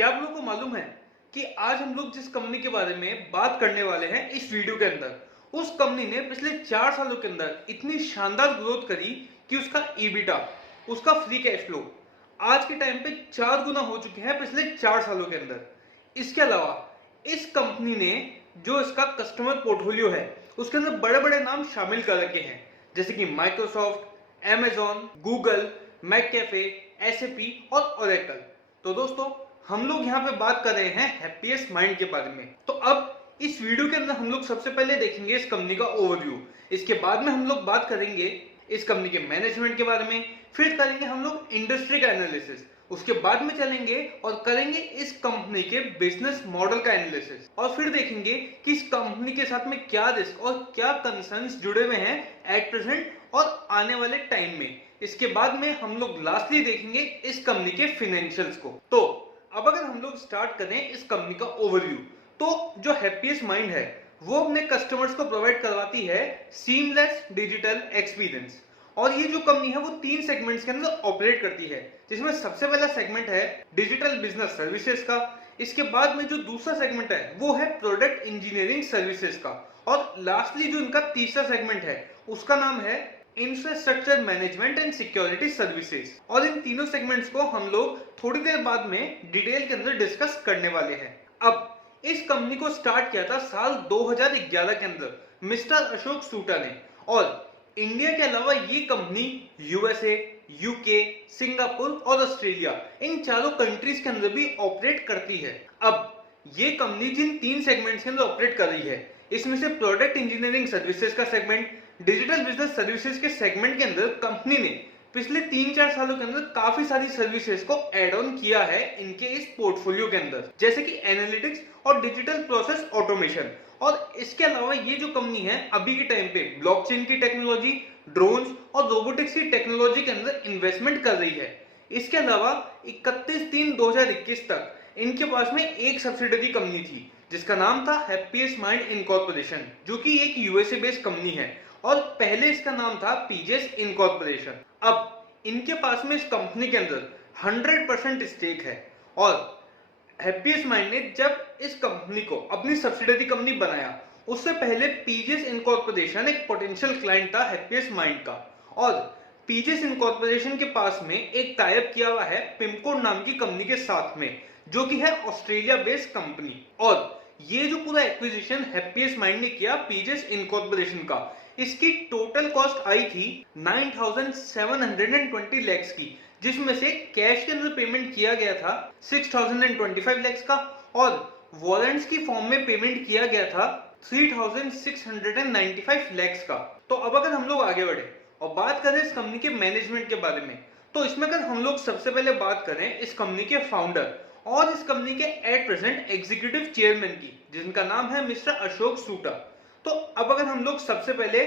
क्या आप लोगों को मालूम है कि आज हम लोग जिस कंपनी के बारे में बात करने वाले हैं इस वीडियो के अंदर, उस कंपनी ने पिछले 4 सालों के अंदर इतनी शानदार ग्रोथ करी कि उसका ईबिटा, उसका फ्री कैश फ्लो आज के टाइम पे 4 गुना हो चुके हैं पिछले 4 सालों के अंदर। इसके अलावा इस कंपनी ने जो इसका कस्टमर पोर्टफोलियो है उसके अंदर बड़े बड़े नाम शामिल कर रखे हैं, जैसे कि माइक्रोसॉफ्ट, Amazon, गूगल, मैककेफे, एसएपी और ओरेकल। तो दोस्तों, हम लोग यहाँ पे बात कर रहे हैं हैप्पीएस्ट माइंड के बारे में। तो अब इस वीडियो के अंदर हम लोग सबसे पहले देखेंगे इस कंपनी का ओवरव्यू। इसके बाद में हम लोग बात करेंगे इस कंपनी के मैनेजमेंट के बारे में, फिर करेंगे हम लोग इंडस्ट्री का एनालिसिस, उसके बाद में चलेंगे और करेंगे इस कंपनी के बिजनेस मॉडल का एनालिसिस, और फिर देखेंगे कि इस कंपनी के साथ में क्या रिस्क और क्या कंसर्न्स जुड़े हुए हैं एट प्रेजेंट और आने वाले टाइम में। इसके बाद में हम लोग लास्टली देखेंगे इस कंपनी के फाइनेंशियल्स को। तो अब अगर हम लोग स्टार्ट करें इस कंपनी का ओवरव्यू, तो जो हैप्पीएस्ट माइंड है वो अपने कस्टमर्स को प्रोवाइड करवाती है सीमलेस डिजिटल एक्सपीरियंस। और ये जो कंपनी है वो 3 सेगमेंट्स के अंदर ऑपरेट करती है, जिसमें सबसे पहला सेगमेंट है डिजिटल बिजनेस सर्विसेज का। इसके बाद में जो दूसरा सेगमेंट है वो है प्रोडक्ट इंजीनियरिंग सर्विसेज का, और लास्टली जो इनका तीसरा सेगमेंट है उसका नाम है infrastructure management and security services. और इन तीनों सेगमेंट्स को हम लोग थोड़ी देर बाद में डिटेल के अंदर डिस्कस करने वाले हैं। अब इस कंपनी को स्टार्ट किया था साल 2011 के अंदर मिस्टर अशोक सूटा ने, और इंडिया के अलावा ये कंपनी यूएसए, यूके, सिंगापुर और ऑस्ट्रेलिया, इन चारों कंट्रीज के अंदर भी ऑपरेट करती है। अब ये कंपनी जिन 3 सेगमेंट्स के अंदर ऑपरेट कर रही है, इसमें से प्रोडक्ट इंजीनियरिंग सर्विसेज का सेगमेंट, डिजिटल बिजनेस सर्विसेज के सेगमेंट के अंदर कंपनी ने पिछले 3-4 सालों के अंदर काफी सारी सर्विसेज को एड ऑन किया है इनके इस पोर्टफोलियो के अंदर, जैसे कि एनालिटिक्स और डिजिटल प्रोसेस ऑटोमेशन। और इसके अलावा ये जो कंपनी है अभी के टाइम पे ब्लॉकचेन की टेक्नोलॉजी, ड्रोन्स और रोबोटिक्स की टेक्नोलॉजी के अंदर इन्वेस्टमेंट कर रही है। इसके अलावा 31/3/2021 तक इनके पास में एक सब्सिडरी कंपनी थी जिसका नाम था हैप्पीएस्ट माइंड इनकॉर्पोरेशन, जो कि एक यूएसए बेस्ड कंपनी है, और पहले इसका नाम था पीजेस इनकॉर्पोरेशन। अब इनके पास में इस कंपनी के अंदर 100% स्टेक है, और हैप्पीएस्ट माइंड ने जब इस कंपनी को अपनी सब्सिडरी कंपनी बनाया उससे पहले पीजेस इनकॉर्पोरेशन एक पोटेंशियल क्लाइंट था हैप्पीएस्ट माइंड का, और पीजेस इनकॉर्पोरेशन के पास में एक टाई अप किया हुआ है पिमकोड नाम की कंपनी के साथ में, जो कि है ऑस्ट्रेलिया बेस्ड कंपनी। और ये जो पूरा एक्विजिशन हैप्पीएस्ट माइंड ने किया पीजेस इनकॉर्पोरेशन का, इसकी टोटल कॉस्ट आई थी 9,720 lakhs की, जिसमें से कैश के अंदर पेमेंट किया गया था 6,025 lakhs का, और वारंट्स की फॉर्म में पेमेंट किया गया था 3,695 lakhs का। तो अब अगर हम लोग आगे बढ़े और बात करें इस कंपनी के मैनेजमेंट के बारे में, तो इसमें अगर हम लोग सबसे पहले बात करें इस कंपनी के फाउंडर और इस कंपनी के एट प्रेजेंट एग्जीक्यूटिव चेयरमैन की, जिनका नाम है मिस्टर अशोक सूटा। तो अब अगर हम लोग सबसे पहले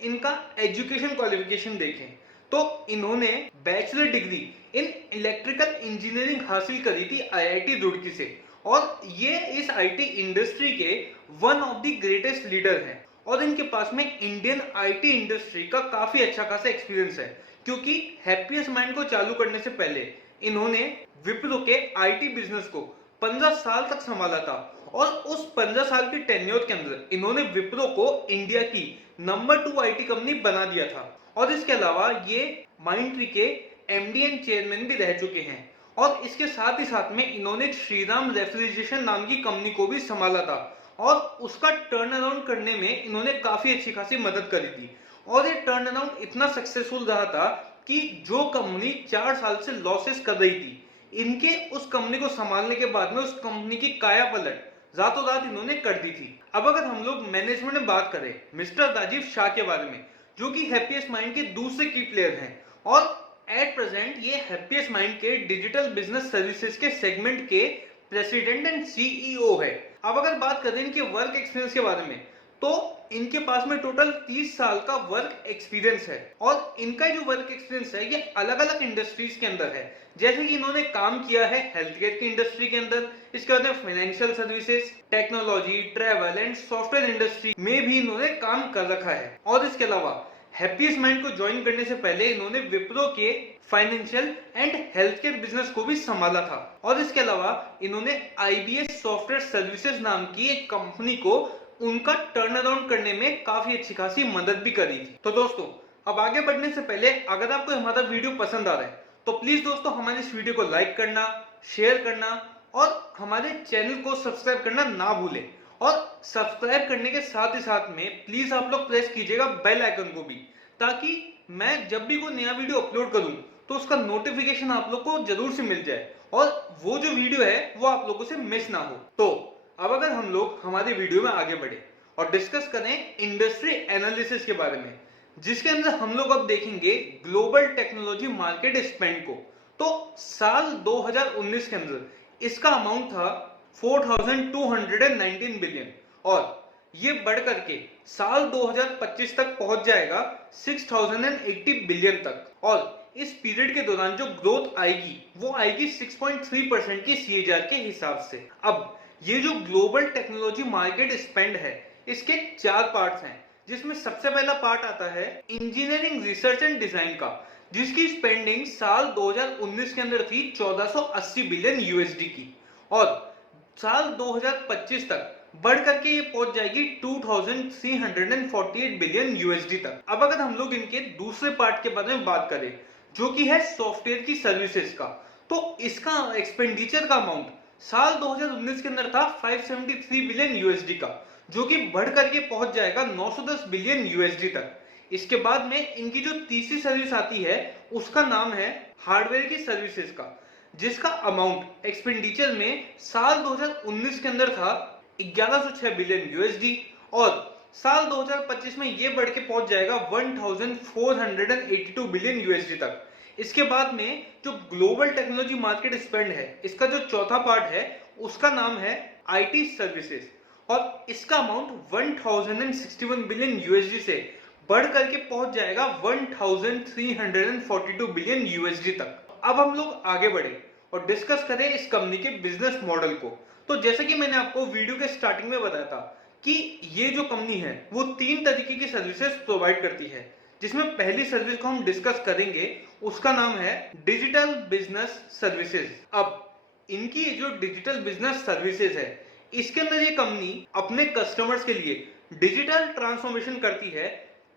इनका एजुकेशन क्वालिफिकेशन देखें, तो इन्होंने bachelor degree in electrical engineering हासिल करी थी आईआईटी रुड़की से, और ये इस आईटी इंडस्ट्री के one of the greatest leader हैं। और इनके पास में इंडियन आईटी इंडस्ट्री का काफी अच्छा खासा एक्सपीरियंस है, क्योंकि हैप्पीएस्ट माइंड को चालू करने से पहले इन्होंने विप्रो के आईटी बिजनेस को 15 साल तक संभाला था, और उस 15 साल की टेन्योर के अंदर इन्होंने विप्रो को इंडिया की नंबर 2 आईटी कंपनी बना दिया था। और इसके अलावा ये माइंडट्री के एमडी एंड चेयरमैन भी रह चुके हैं, और इसके साथ ही साथ में इन्होंने श्रीराम रेफ्रिजरेशन नाम की कंपनी को भी संभाला था, और उसका टर्न अराउंड करने में इन्होंने काफी अच्छी खासी मदद करी थी। और ये टर्न अराउंड इतना सक्सेसफुल रहा था कि जो कंपनी 4 साल से लॉसेस कर रही थी, इनके उस कंपनी को संभालने के बाद में उस कंपनी की काया पलट रातों रात इन्होंने कर दी थी। अब अगर हम लोग मैनेजमेंट में बात करें मिस्टर राजीव शाह के बारे में, जो कि हैप्पीएस्ट माइंड के दूसरे की प्लेयर हैं, और एट प्रेजेंट ये हैप्पीएस्ट माइंड के डिजिटल बिजनेस सर्विसेज के सेगमेंट के प्रेसिडेंट एंड सीईओ है। अब अगर बात करें इनके वर्क एक्सपीरियंस के बारे में, तो इनके पास में टोटल 30 साल का वर्क एक्सपीरियंस है, और इनका जो वर्क एक्सपीरियंस है ये अलग अलग इंडस्ट्रीज के अंदर है, जैसे कि इन्होंने काम किया है हेल्थ केयर की इंडस्ट्री के अंदर, इसके बाद financial services, technology, travel and software industry में भी इन्होंने काम कर रखा है। और इसके अलावा हैप्पीएस्ट माइंड को ज्वाइन करने से पहले इन्होंने विप्रो के financial and health care business को भी संभाला था और इसके अलावा इन्होंने आईबीएस सॉफ्टवेयर सर्विसेज नाम की एक कंपनी को उनका टर्न अराउंड करने में काफी अच्छी खासी मदद भी करी थी। तो दोस्तों, अब आगे बढ़ने से पहले अगर आपको हमारा वीडियो पसंद आ रहा है तो प्लीज दोस्तों हमारे इस वीडियो को लाइक करना, शेयर करना और हमारे चैनल को सब्सक्राइब करना ना भूलें। और सब्सक्राइब करने के साथ ही साथ में प्लीज आप लोग प्रेस कीजिएगा बेल आइकन को भी, ताकि मैं जब भी कोई नया वीडियो अपलोड करूं तो उसका नोटिफिकेशन आप लोग को जरूर से मिल जाए और वो जो वीडियो है वो आप लोगों से मिस ना हो। तो अब अगर हम लोग हमारे वीडियो में आगे बढ़े और डिस्कस करें इंडस्ट्री एनालिसिस के बारे में, जिसके अंदर हम लोग अब देखेंगे ग्लोबल टेक्नोलॉजी मार्केट स्पेंड को। तो साल 2019 के अंदर इसका अमाउंट था 4219 बिलियन और ये बढ़ करके साल 2025 तक पहुंच जाएगा 6080 बिलियन तक। और इस पीरियड के दौरान जो ग्रोथ आएगी वो आएगी 6.3% की सीएजीआर के हिसाब से। अब ये जो ग्लोबल टेक्नोलॉजी मार्केट स्पेंड है इसके 4 पार्ट्स हैं, जिसमें सबसे पहला पार्ट आता है इंजीनियरिंग रिसर्च एंड डिजाइन का, जिसकी स्पेंडिंग साल 2019 के अंदर थी 1480 बिलियन यूएसडी की और साल 2025 तक बढ़ करके ये पहुंच जाएगी 2348 बिलियन यूएसडी तक। अब अगर हम लोग इनके दूसरे पार्ट के बारे में बात करें जो कि है सॉफ्टवेयर की सर्विसेज का, तो इसका एक्सपेंडिचर का अमाउंट साल 2019 के अंदर था 573 बिलियन यूएसडी का, जो कि बढ़ करके पहुंच जाएगा 910 बिलियन यूएसडी तक। इसके बाद में इनकी जो तीसरी सर्विस आती है उसका नाम है हार्डवेयर की सर्विसेज का, जिसका अमाउंट एक्सपेंडिचर में साल 2019 के अंदर था 1106 बिलियन यूएसडी और साल 2025 में ये बढ़ के पहुंच जाएगा 1482 बिलियन यूएसडी तक। इसके बाद में जो ग्लोबल टेक्नोलॉजी मार्केट स्पेंड है इसका जो चौथा पार्ट है उसका नाम है आईटी सर्विसेज और इसका अमाउंट 1061 बिलियन यूएसडी से बढ़ करके पहुंच जाएगा 1342 बिलियन यूएसडी तक। अब हम लोग आगे बढ़े और डिस्कस करें इस कंपनी के बिजनेस मॉडल को। तो जैसे कि मैंने आपको वीडियो के स्टार्टिंग में बताया था कि ये जो कंपनी है वो 3 तरीके की सर्विसेज प्रोवाइड करती है, जिसमें पहली सर्विस को हम डिस्कस करेंगे उसका नाम है डिजिटल बिजनेस सर्विसेज। अब इनकी जो डिजिटल बिजनेस सर्विसेज है इसके अंदर ये कंपनी अपने कस्टमर्स के लिए डिजिटल ट्रांसफॉर्मेशन करती है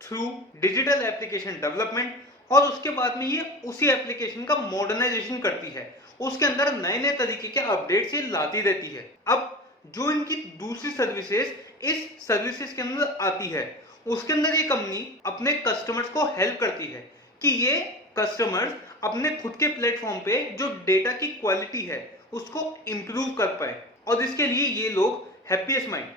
थ्रू डिजिटल एप्लीकेशन डेवलपमेंट और उसके बाद में ये उसी एप्लीकेशन का मॉडर्नाइजेशन करती है, उसके अंदर नए नए तरीके के अपडेट्स ये लाती रहती है। अब जो इनकी दूसरी सर्विसेज इस सर्विसेज के अंदर आती है उसके अंदर ये कंपनी अपने कस्टमर्स को हेल्प करती है कि ये कस्टमर्स अपने खुद के प्लेटफॉर्म पे जो डेटा की क्वालिटी है उसको इंप्रूव कर पाए और इसके लिए ये लोग हैप्पीएस्ट माइंड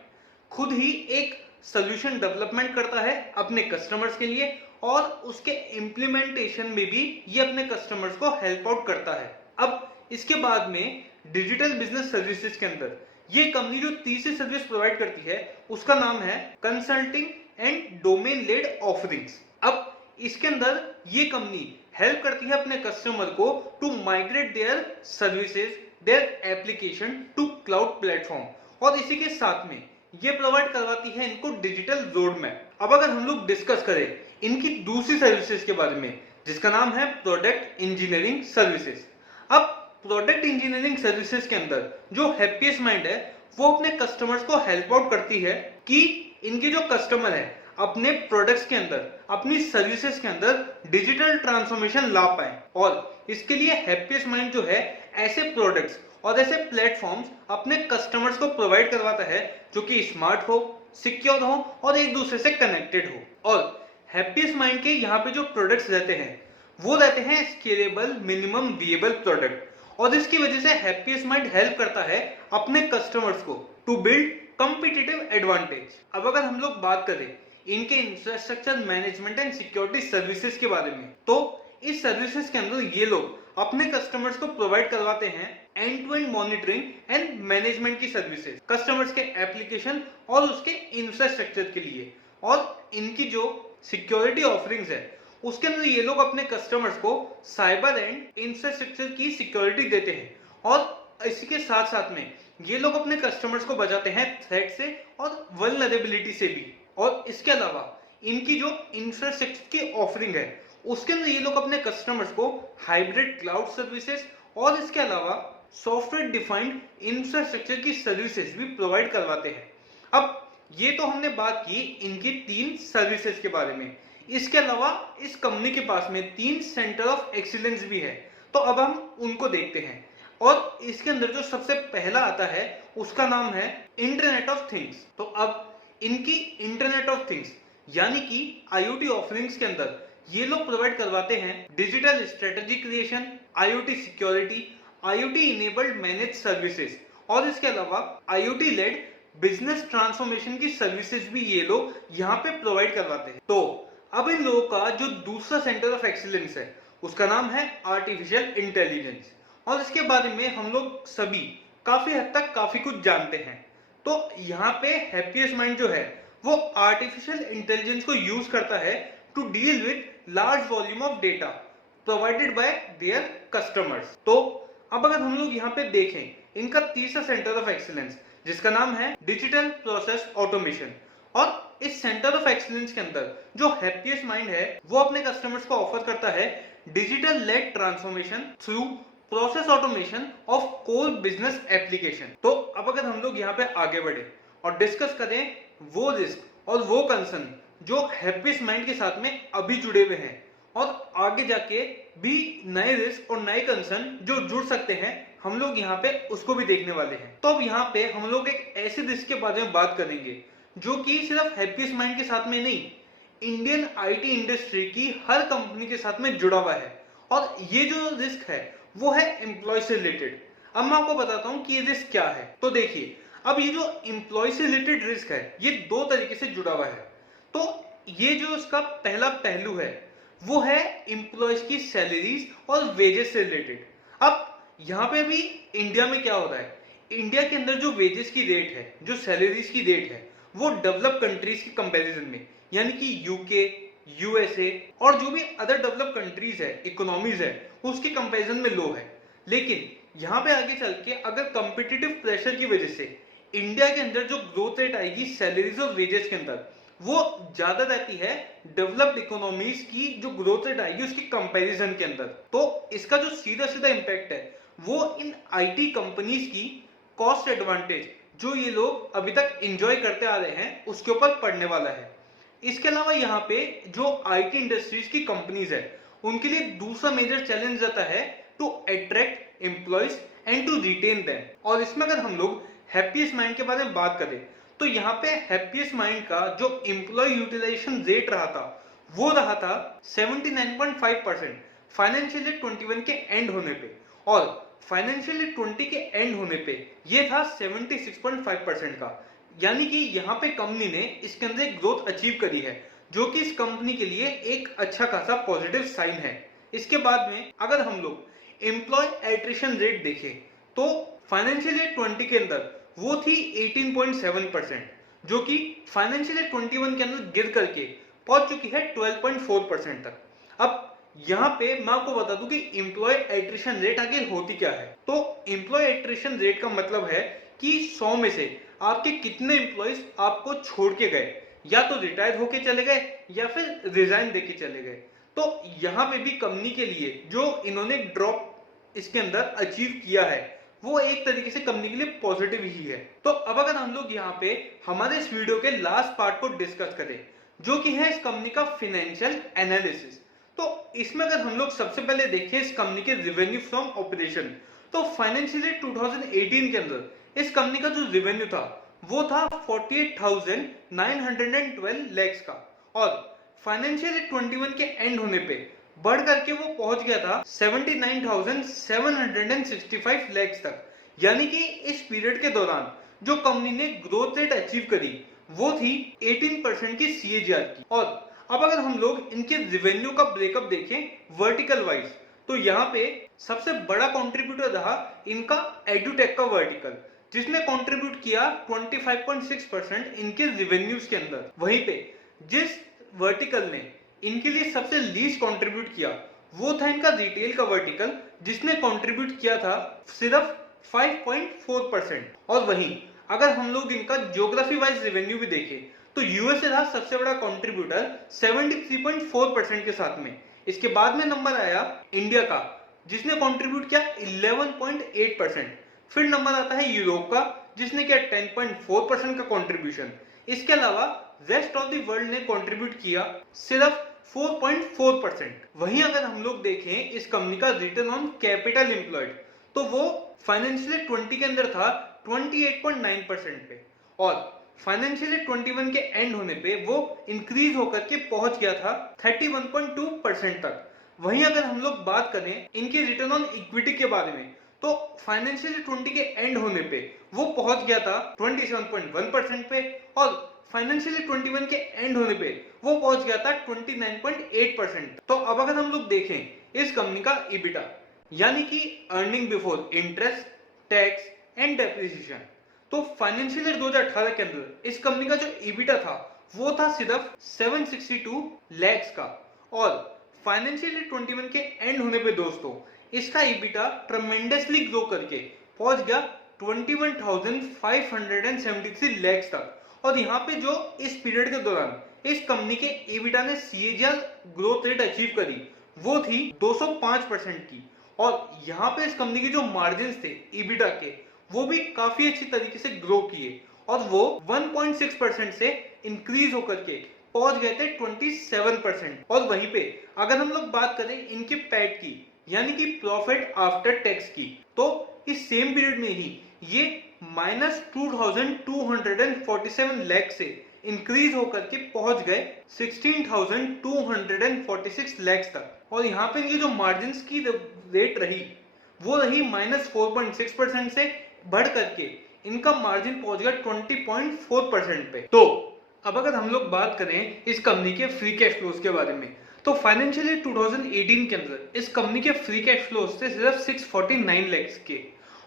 खुद ही एक सोल्यूशन डेवलपमेंट करता है अपने कस्टमर्स के लिए और उसके इम्प्लीमेंटेशन में भी ये अपने कस्टमर्स को हेल्प आउट करता है। अब इसके बाद में डिजिटल बिजनेस सर्विसेज के अंदर ये कंपनी जो तीसरी सर्विस प्रोवाइड करती है उसका नाम है consulting and domain led offerings. अब इसके अंदर ये कंपनी हेल्प करती है अपने कस्टमर को to migrate their services their application to cloud platform और इसी के साथ में ये प्रोवाइड करवाती है इनको डिजिटल रोड मैप। अब अगर हम लोग डिस्कस करें इनकी दूसरी सर्विसेज के बारे में जिसका नाम है प्रोडक्ट इंजीनियरिंग सर्विसेज। अब प्रोडक्ट इंजीनियरिंग सर्विसेज के अंदर जो हैप्पीएस्ट माइंड है वो अपने कस्टमर्स को हेल्प आउट करती है कि इनके जो कस्टमर है अपने प्रोडक्ट्स के अंदर अपनी सर्विसेज के अंदर डिजिटल ट्रांसफॉर्मेशन ला पाए और इसके लिए हैप्पीएस्ट माइंड जो है ऐसे प्रोडक्ट्स और ऐसे प्लेटफॉर्म्स अपने कस्टमर्स को प्रोवाइड करवाता है जो कि स्मार्ट हो, सिक्योर हो और एक दूसरे से कनेक्टेड हो। और हैप्पीएस्ट माइंड के यहाँ पे जो प्रोडक्ट्स रहते हैं वो रहते हैं स्केलेबल मिनिमम विएबल प्रोडक्ट और इसकी वजह से हैप्पीएस्ट माइंड हेल्प करता है अपने कस्टमर्स को टू बिल्ड कॉम्पिटिटिव एडवांटेज। अब अगर हम लोग बात करें इनके infrastructure management and security services के बारे में, तो इस सर्विसेज के अंदर ये लोग अपने कस्टमर्स को प्रोवाइड करवाते हैं end to end monitoring and management की सर्विसेज कस्टमर्स के एप्लीकेशन और उसके इंफ्रास्ट्रक्चर के लिए। और इनकी जो सिक्योरिटी ऑफरिंग्स है उसके अंदर ये लोग अपने कस्टमर्स को साइबर एंड इंफ्रास्ट्रक्चर की सिक्योरिटी देते हैं और इसी के साथ साथ में ये लोग अपने कस्टमर्स को बचाते हैं थ्रेट से और वल्नरेबिलिटी से भी। और इसके अलावा इनकी जो इंफ्रास्ट्रक्चर की ऑफरिंग है उसके अंदर ये लोग अपने कस्टमर्स को हाइब्रिड क्लाउड सर्विसेज और इसके अलावा सॉफ्टवेयर डिफाइंड इंफ्रास्ट्रक्चर की सर्विसेज भी प्रोवाइड करवाते हैं। अब ये तो हमने बात की इनकी 3 सर्विसेज के बारे में। इसके अलावा इस कंपनी के पास में 3 सेंटर ऑफ एक्सीलेंस भी है, तो अब हम उनको देखते हैं। और इसके अंदर जो सबसे पहला आता है उसका नाम है इंटरनेट ऑफ थिंग्स। तो अब इनकी इंटरनेट ऑफ थिंग्स यानी कि IoT ऑफरिंग्स के अंदर ये लोग प्रोवाइड करवाते हैं digital strategy creation, IoT security, IoT enabled manage services और इसके अलावा IoT लेड बिजनेस ट्रांसफॉर्मेशन की सर्विसेज भी ये लोग यहाँ पे प्रोवाइड करवाते हैं। तो अब इन लोगों का जो दूसरा सेंटर ऑफ एक्सीलेंस है उसका नाम है आर्टिफिशियल इंटेलिजेंस और इसके बारे में हम लोग सभी काफी हद तक काफी कुछ जानते हैं। तो यहाँ पे हैप्पीएस्ट माइंड जो है वो आर्टिफिशियल इंटेलिजेंस को यूज करता है to deal with large volume of data provided by their customers. तो अब अगर हम लोग यहाँ पे देखें इनका तीसरा सेंटर ऑफ एक्सीलेंस जिसका नाम है डिजिटल प्रोसेस ऑटोमेशन और इस सेंटर ऑफ एक्सीलेंस के अंदर जो हैप्पीएस्ट माइंड है वो अपने कस्टमर्स को ऑफर करता है digital led transformation through process automation of core business application. तो अब अगर हम लोग यहाँ पे आगे बढ़े और डिस्कस करें वो रिस्क और वो कंसर्न जो हैप्पीएस्ट माइंड के साथ में अभी जुड़े हुए हैं और आगे जाके भी नए रिस्क और नए कंसर्न जो जुड़ सकते हैं हम लोग यहाँ पे उसको भी देखने वाले हैं। तो अब यहाँ पे हम लोग एक ऐसे रिस्क के बारे में बात करेंगे जो कि सिर्फ हैप्पीएस्ट माइंड के साथ में नहीं, इंडियन आईटी इंडस्ट्री की हर कंपनी के साथ में जुड़ा हुआ है और ये जो रिस्क है वो है एम्प्लॉय से रिलेटेड। अब मैं आपको बताता हूँ कि ये रिस्क क्या है। तो देखिए, अब ये जो एम्प्लॉय से रिलेटेड रिस्क है ये 2 तरीके से जुड़ा हुआ है। तो ये जो इसका पहला पहलू है वो है एम्प्लॉयज की सैलरीज और वेजेस से रिलेटेड। अब यहाँ पे भी इंडिया में क्या हो रहा है, इंडिया के अंदर जो वेजेस की रेट है, जो सैलरीज की रेट है वो डेवलप कंट्रीज की कंपैरिजन में यानी कि यूके, यूएसए और जो भी अदर डेवलप कंट्रीज है, इकोनॉमीज है, उसकी कंपैरिजन में लो है। लेकिन यहाँ पे आगे चल के अगर कॉम्पिटिटिव प्रेशर की वजह से इंडिया के अंदर जो ग्रोथ रेट आएगी सैलरीज और वेजेस के अंदर वो ज्यादा रहती है डेवलप्ड इकोनॉमीज की जो ग्रोथ रेट आएगी उसकी कंपैरिजन के अंदर। तो इसका जो सीधा सीधा इंपैक्ट है वो इन आईटी कंपनीज की कॉस्ट एडवांटेज जो ये लोग अभी तक एंजॉय करते आ रहे हैं उसके ऊपर पड़ने वाला है। इसके अलावा यहाँ पे जो आईटी इंडस्ट्रीज की कंपनीज है उनके लिए दूसरा मेजर चैलेंज रहता है to attract employees and to retain them. और इसमें अगर हम लोग हैप्पीएस्ट माइंड के बारे में बात करें तो यहाँ पे हैप्पीएस्ट माइंड का जो एम्प्लॉय यूटिलाइजेशन रेट रहा था वो रहा था 79.5% फाइनेंशियल ईयर 21 के एंड होने पे और फाइनेंशियल ईयर 20 के एंड होने पे ये था 76.5% का। यानी कि यहाँ पे कंपनी ने इसके अंदर एक ग्रोथ अचीव करी है जो कि इस कंपनी के लिए एक अच्छा खासा पॉजिटिव साइन है। इसके बाद में अगर हम लोग एम्प्लॉय एट्रिशन रेट देखें तो फाइनेंशियल ईयर 20 के अंदर वो थी 18.7% जो कि फाइनेंशियल ईयर 21 के अंदर गिर करके पहुंच चुकी है 12.4% तक। अब यहाँ पे मैं आपको बता दूं कि एम्प्लॉय एट्रिशन रेट आगे होती क्या है। तो एम्प्लॉय एट्रिशन रेट का मतलब है कि 100 में से आपके कितने एम्प्लॉयज आपको छोड़ के गए, या तो रिटायर होके चले गए या फिर रिजाइन देके चले गए। तो यहाँ पे भी कंपनी के लिए जो इन्होंने ड्रॉप इसके अंदर अचीव किया है वो एक तरीके से कंपनी के लिए पॉजिटिव ही है। तो अब अगर हम लोग यहाँ पे हमारे इस वीडियो के लास्ट पार्ट को डिस्कस करें जो कि है इस कंपनी का फाइनेंशियल एनालिसिस, तो इसमें अगर हम लोग सबसे पहले देखें इस कंपनी के रेवेन्यू फ्रॉम ऑपरेशन, तो फाइनेंशियल ईयर 2018 के अंदर इस कंपनी का जो रेवेन्यू था वो था 48,912 lakhs का और फाइनेंशियल ईयर 21 के एंड होने पे बढ़ करके वो पहुंच गया था 79,765 lakhs तक। यानी कि इस पीरियड के दौरान जो कंपनी ने ग्रोथ रेट अचीव करी वो थी 18% की CAGR की। और अब अगर हम लोग इनके रेवेन्यू का ब्रेकअप देखें वर्टिकल वाइज, तो यहाँ पे सबसे बड़ा कंट्रीब्यूटर रहा इनका एडुटेक का वर्टिकल जिसने कंट्रीब्यूट किया 25.6% इनके रेवेन्यूज के अंदर। वहीं पे जिस वर्टिकल ने इनके लिए सबसे लीस्ट कंट्रीब्यूट किया वो था इनका रिटेल का वर्टिकल जिसने कंट्रीब्यूट किया था सिर्फ 5.4%। और वहीं अगर हम लोग इनका ज्योग्राफी वाइज रेवेन्यू भी देखें तो यूएसए था सबसे बड़ा कंट्रीब्यूटर 73.4% के साथ में। इसके बाद में नंबर आया इंडिया का, जिसने कंट्रीब्यूट किया 11.8%। फिर नंबर आता है यूरोप का, जिसने किया 10.4% का कंट्रीब्यूशन। इसके अलावा रेस्ट ऑफ द वर्ल्ड ने कंट्रीब्यूट किया सिर्फ 4.4%। वहीं अगर हम लोग देखें इस कंपनी का रिटर्न ऑन कैपिटल एम्प्लॉयड, तो वो फाइनेंशियल 20 के अंदर था 28.9% पे, और फाइनेंशियल 21 के एंड होने पे वो इंक्रीज होकर के पहुंच गया था 31.2% तक। वहीं अगर हम लोग बात करें इनके रिटर्न ऑन इक्विटी के बारे में, तो फाइनेंशियल 20 के एंड होने पे वो पहुंच गया था 27.1% पे, और फाइनेंशियल 21 के एंड होने पे वो पहुंच गया था 29.8%। तो अब अगर हम लोग देखें इस कंपनी का ईबिटा, यानी कि earning before interest, tax and depreciation, तो फाइनेंशियल ईयर 2018 के अंदर इस कंपनी का जो ईबिटा था वो था सिर्फ 762 लैक्स का, और फाइनेंशियल ईयर 21 के एंड होने पे दोस्तों इसका ईबिटा ट्रेमेंडसली ग्रो करके पहुंच गया 21,573 लैक्स तक। और यहाँ पे जो इस पीरियड के दौरान इस कंपनी के ईबिटा ने सीएजीआर ग्रोथ रेट अचीव करी वो थी 205% की, और यहाँ पे इस कंपनी के जो मार्जिन थे ईबिटा के वो भी काफी अच्छी तरीके से ग्रो किए, और वो 1.6% से इंक्रीज होकर के पहुंच गए थे 27%। और वहीं पे अगर हम लोग बात करें इनके पैट की, यानी कि प्रॉफिट आफ्टर टैक्स की, तो इस सेम पीरियड में ही ये -2247 लाख से इंक्रीज होकर के पहुंच गए 16,246 लाख तक। और यहाँ पे इनकी जो मार्जिन की रेट रही वो रही -4.6% से बढ़ करके इनका मार्जिन पहुंच गया 20.4% पे। तो अब अगर हम लोग बात करें इस कंपनी के फ्री कैश फ्लोज के बारे में, तो फाइनेंशियल ईयर 2018 के अंदर इस कंपनी के फ्री कैश फ्लोज थे सिर्फ 649 लाख के,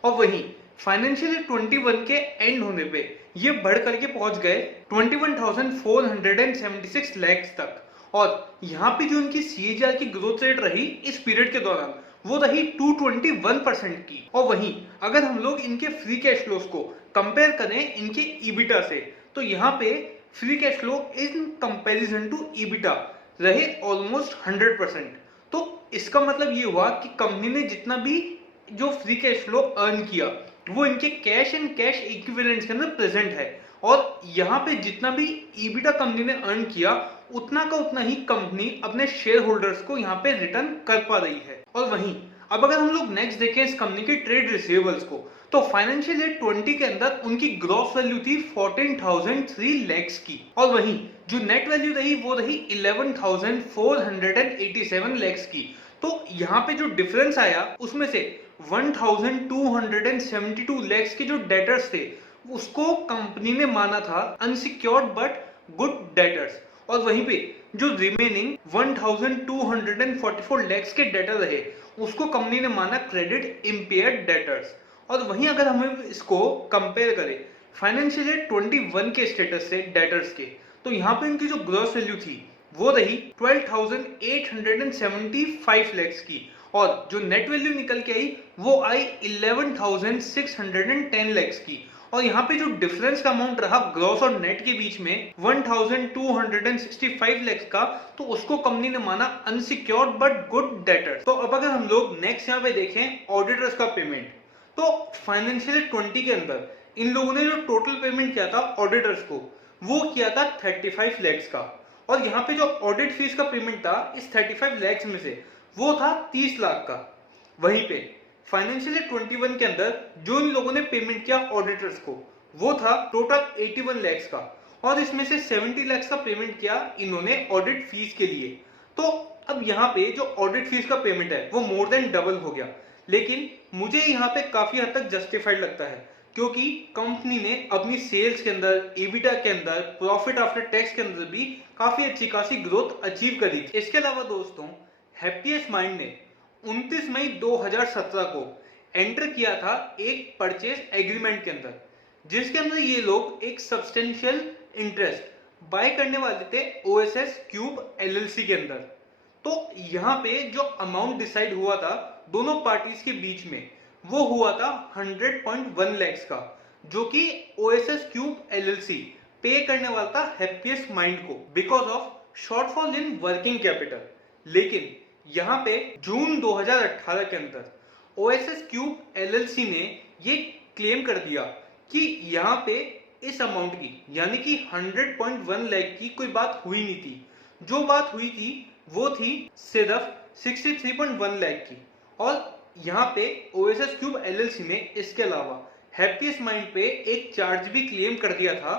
और वहीं फाइनेंशियल ईयर 21 के एंड होने पे ये बढ़ करके पहुंच गए 21,476 लाख तक। और यहाँ पे जो इनकी सीएजीआर की ग्रोथ रेट रही इस पीरियड के दौरान वो रही 221% की। और वहीं अगर हम लोग इनके फ्री कैश फ्लोज को कंपेयर करें इनके ईबिटा से, तो यहाँ पे free cash flow in comparison to EBITDA रहे ऑलमोस्ट 100%। तो इसका मतलब ये हुआ कि कंपनी ने जितना भी जो फ्री कैश फ्लो अर्न किया वो इनके कैश एंड कैश इक्विवेलेंट्स के अंदर प्रेजेंट है, और यहाँ पे जितना भी ईबिटा कंपनी ने अर्न किया उतना का उतना ही कंपनी अपने शेयर होल्डर्स को यहाँ पे रिटर्न कर पा रही है। और वहीं अब अगर हम लोग नेक्स्ट देखें इस कंपनी के ट्रेड रिसीवेबल्स को, तो फाइनेंशियल ईयर 20 के अंदर उनकी ग्रॉस वैल्यू थी 14,003 लाख की, और वहीं जो नेट वैल्यू रही वो रही 11,487 लाख की। तो यहाँ पे जो डिफरेंस आया उसमें से 1,272 लाख के जो डेटर्स थे उसको कंपनी ने माना था अनसिक्योर्ड बट गुड डेटर्स, और वहीं पे जो रिमेनिंग 1,244 लाख के डेटर रहे उसको कंपनी ने माना क्रेडिट इम्पेयर्ड डेटर्स। और वहीं अगर हमें इसको कंपेयर करें फाइनेंशियल ईयर 21 के स्टेटस से डेटर्स के, तो यहाँ पे इनकी जो ग्रॉस वैल्यू थी वो रही 12,875 लाख की, और जो नेट वैल्यू निकल के आई वो आई 11,610 लाख की। और यहाँ पे जो डिफरेंस का अमाउंट रहा ग्रॉस और नेट के बीच में 1,265 लाख का, तो उसको कंपनी ने माना अनसिक्योर्ड बट गुड डेटर्स। तो अब अगर हम लोग नेक्स्ट यहाँ पे देखें ऑडिटर्स का पेमेंट, तो फाइनेंशियल ईयर 20 के अंदर इन लोगों ने जो टोटल पेमेंट किया था ऑडिटर्स को वो किया था 35 लाख का, और यहाँ पे जो ऑडिट फीस का पेमेंट था इस 35 लाख में से वो था 30 लाख का। वहीं पे फाइनेंशियल ईयर 21 के अंदर जो इन लोगों ने पेमेंट किया ऑडिटर्स को वो था टोटल 81 लाख का, और इसमें से 70 लाख का पेमेंट किया इन्होंने ऑडिट फीस के लिए। तो अब यहाँ पे जो ऑडिट फीस का पेमेंट है वो मोर देन डबल हो गया, लेकिन मुझे यहाँ पे काफी हद तक जस्टिफाइड लगता है, क्योंकि कंपनी ने अपनी सेल्स के अंदर, ईबिटा के अंदर, प्रॉफिट आफ्टर टैक्स के अंदर भी काफी अच्छी खासी ग्रोथ अचीव करी। इसके अलावा दोस्तों हैप्पीएस्ट माइंड ने 29 मई 2017 को एंटर किया था एक परचेज एग्रीमेंट के अंदर, जिसके अंदर ये लोग एक सब्सटेंशियल इंटरेस्ट बाय करने वाले थे ओएसएस क्यूब एलएलसी के अंदर। तो यहाँ पे जो अमाउंट डिसाइड हुआ था दोनों पार्टीज के बीच में वो हुआ था 100.1 लाख का, जो कि ओएसएस क्यूब एलएलसी पे करने वाला था हैप्पीएस्ट माइंड को because of shortfall in working capital. लेकिन यहाँ पे जून 2018 के अंदर ओएसएस क्यूब एलएलसी ने ये क्लेम कर दिया कि यहाँ पे इस अमाउंट की यानी कि 100.1 लाख की कोई बात हुई नहीं थी। जो बात हुई थी वो थी सिर्फ 63.1 लाख की। और यहाँ पे ओएसएस क्यूब एलएलसी ने इसके अलावा हैप्पीएस्ट माइंड पे एक चार्ज भी क्लेम कर दिया था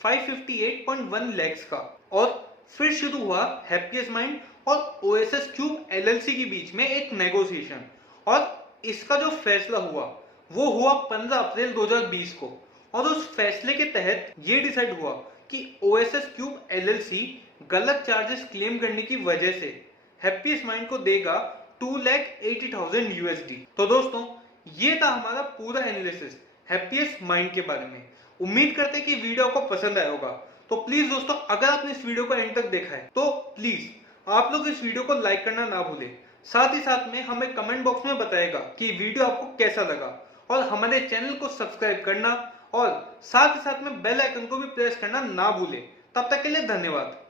558.1 लाख का। और फिर शुरू हुआ हैप्पीएस्ट माइंड और ओएसएस क्यूब एलएलसी के बीच में एक नेगोशिएशन। और इसका जो फैसला हुआ वो हुआ 15 अप्रैल 2020 को। और उस फैसले के तहत ये डिसाइड हुआ कि ओएसएस क्यूब एलएलसी गलत चार्जेस क्लेम करने की वजह से हैप्पीएस्ट माइंड को देगा 2,80,000 यूएसडी। तो दोस्तों ये था हमारा पूरा एनालिसिस हैप्पीएस्ट माइंड के बारे में। उम्मीद करते हैं कि वीडियो आपको पसंद आया होगा। तो प्लीज दोस्तों अगर आपने इस वीडियो को एंड तक देखा है तो प्लीज आप लोग इस वीडियो को लाइक करना ना भूलें। साथ ही साथ में हमें कमेंट बॉक्स में बताएगा कि वीडियो आपको कैसा लगा। और हमारे चैनल को सब्सक्राइब करना और साथ ही साथ में बेल आइकन को भी प्रेस करना ना भूलें। तब तक के लिए धन्यवाद।